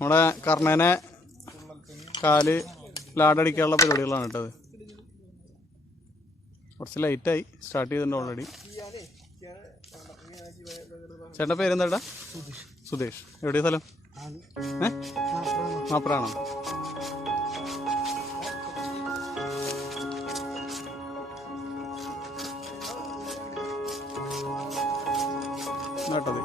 നമ്മുടെ കർണനെ കാല് ലാഡടിക്കാനുള്ള പരിപാടികളാണ് കേട്ടത്. കുറച്ച് ലൈറ്റായി സ്റ്റാർട്ട് ചെയ്തിട്ടുണ്ട് ഓൾറെഡി. ചേട്ടൻ്റെ പേരെന്താ? സുധേഷ്. എവിടെയാ സ്ഥലം? മാപ്രാണോ? കേട്ടത്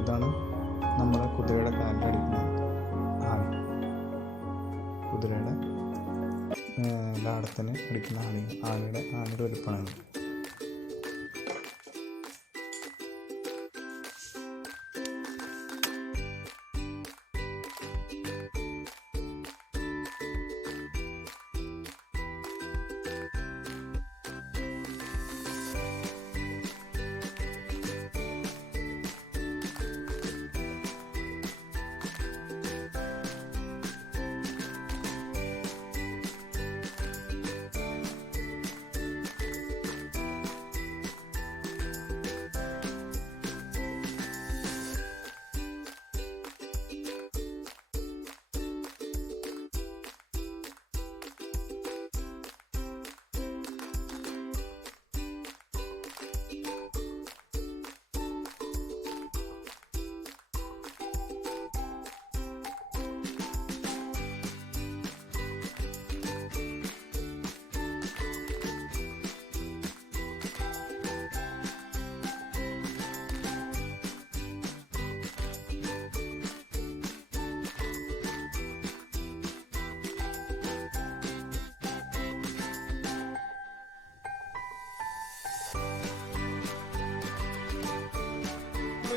ഇതാണ് നമ്മുടെ കുതിരയുടെ കാലിലടിക്കുന്ന ആണി. കുതിരയുടെ ലാടത്തിന് അടിക്കുന്ന ആണിയുടെ വലുപ്പമാണ്.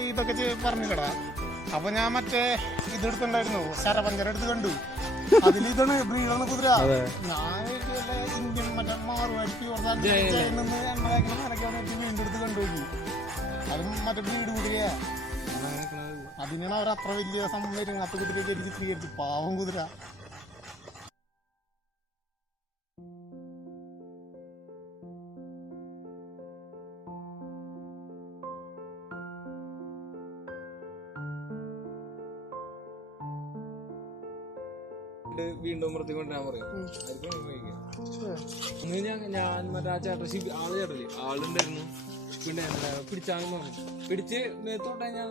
ഇതൊക്കെ പറഞ്ഞില്ലടാ. അപ്പൊ ഞാൻ മറ്റേ ഇതെടുത്തുണ്ടായിരുന്നു, ശരപഞ്ചര എടുത്ത് കണ്ടു. അതിലിതാണ് ബ്രീഡാണ് കുതിര. ഞാൻ ഇന്ത്യൻ മറ്റേ മാറുമായിട്ട് വീണ്ടെടുത്ത് കണ്ടുപോയി. അതും മറ്റേ ബ്രീഡ് കുതിരയാ. അതിനാണ് അവർ അത്ര വലിയ സംഭവം വരുന്നത്. കുതിരയൊക്കെ ചിത്രീകരിച്ചു. പാവം കുതിര. വീണ്ടും നിർത്തിക്കൊണ്ടിരാൻ പറയും. ഒന്ന് ഞാൻ മറ്റേ ആ ചേട്ടൻ ചേട്ടല്ലേ ആളുണ്ടായിരുന്നു. പിന്നെ പിടിച്ചാന്ന് പറഞ്ഞു. പിടിച്ച് മേത്തോട്ടാ ഞാൻ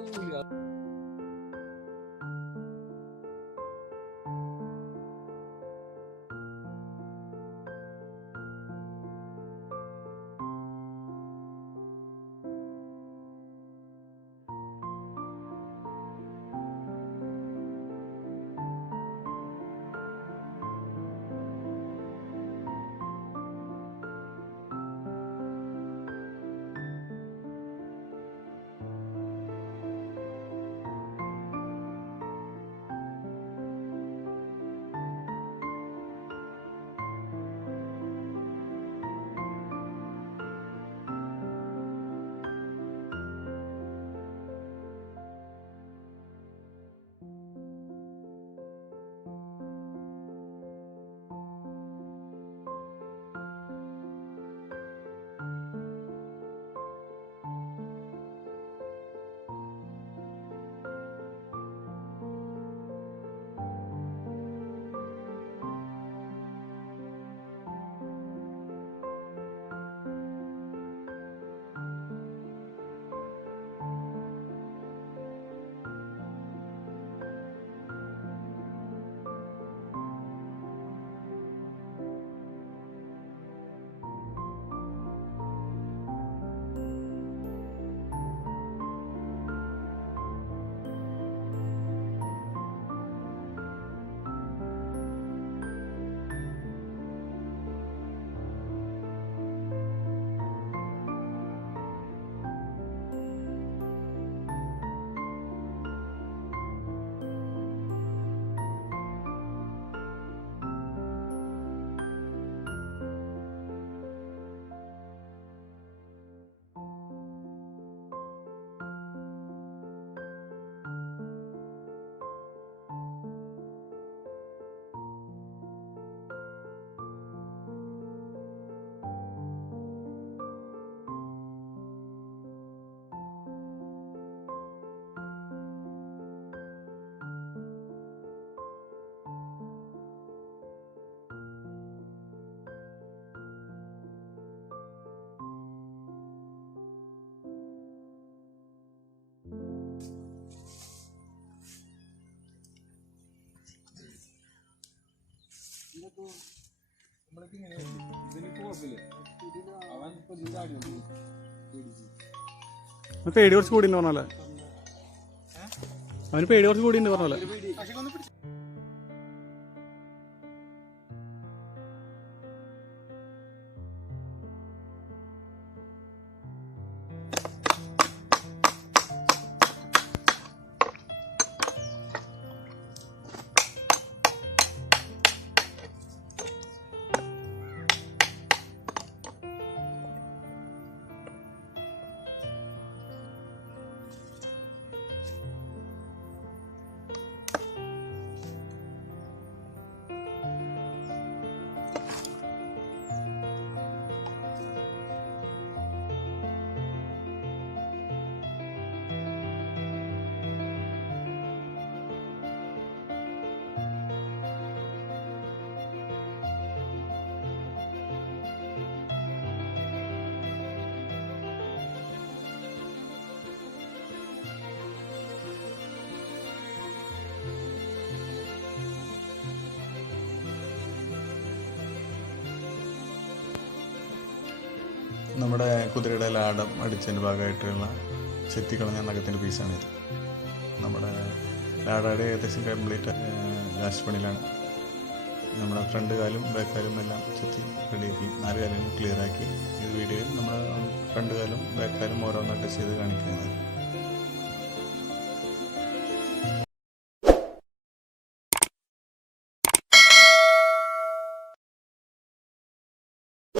നമ്മൾക്ക് ഇങ്ങനെ ഇതിനിപ്പോ കുഴപ്പമില്ല. അവൻ ഇപ്പൊ ചാടി പേടി കുറച്ച് കൂടി പറഞ്ഞല്ലേ, അവന് പേടി കുറച്ച് കൂടി പറഞ്ഞല്ലേ. നമ്മുടെ കുതിരയുടെ ലാടം അടിച്ചതിൻ്റെ ഭാഗമായിട്ടുള്ള ചെത്തിക്കളഞ്ഞ നഖത്തിൻ്റെ പീസാണിത്. നമ്മുടെ ലാടാടി ഏകദേശം കംപ്ലീറ്റ് ലാസ്റ്റ് പണിയിലാണ്. നമ്മുടെ ഫ്രണ്ട് കാലും ബാക്ക് കാലും എല്ലാം ചെത്തി റെഡിയാക്കി 4 കാലും ക്ലിയറാക്കി. ഈ വീഡിയോയിൽ നമ്മൾ ഫ്രണ്ട് കാലും ബാക്ക് കാലും ഓരോന്ന് ടച്ച് ചെയ്ത് കാണിക്കുന്നത്.